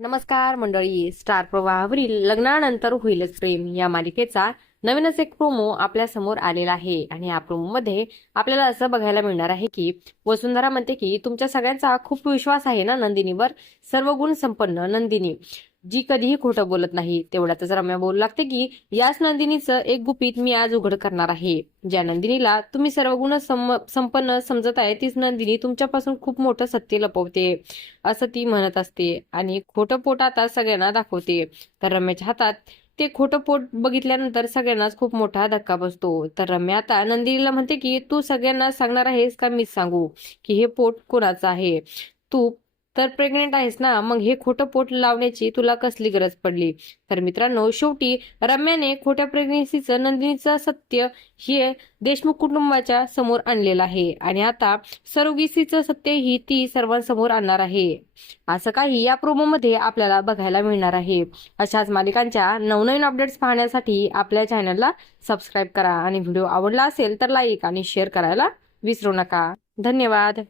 नमस्कार मंडळी. स्टार प्रवाहावरील लग्नानंतर होईलच प्रेम या मालिकेचा नवीनच एक प्रोमो आपल्या समोर आलेला आहे आणि या प्रोमो मध्ये आपल्याला असं बघायला मिळणार आहे की वसुंधरा म्हणते की तुमच्या सगळ्यांचा खूप विश्वास आहे ना नंदिनीवर. सर्व गुण संपन्न नंदिनी जी कधीही खोटं बोलत नाही. तेवढ्यातच रम्या बोलू लागते की याच नंदिनीचं एक गुपित मी आज उघड करणार आहे. ज्या नंदिनीला तुम्ही सर्व गुण संपन्न समजत आहे तीच नंदिनी तुमच्यापासून खूप मोठं सत्य लपवते असं ती म्हणत असते आणि खोटं पोट आता सगळ्यांना दाखवते. तर रम्याच्या हातात ते खोटं पोट बघितल्यानंतर सगळ्यांनाच खूप मोठा धक्का बसतो. तर रम्या आता नंदिनीला म्हणते की तू सगळ्यांना सांगणार आहेस का मीच सांगू की हे पोट कोणाचं आहे? तू तर प्रेग्नेंट आहेस ना, मग हे खोटं पोट लावण्याची तुला कसली गरज पडली? तर मित्रांनो, शेवटी रम्याने खोट्या प्रेग्नेन्सीचं नंदिनीचं सत्य हे देशमुख कुटुंबाच्या समोर आणलेलं आहे आणि आता सरोगेसीचं सत्य ही ती सर्वांसमोर आणणार आहे. असं काही या प्रोमोमध्ये आपल्याला बघायला मिळणार आहे. अशाच मालिकांच्या नवनवीन अपडेट्स पाहण्यासाठी आपल्या चॅनलला सबस्क्राईब करा आणि व्हिडिओ आवडला असेल तर लाईक आणि शेअर करायला विसरू नका. धन्यवाद.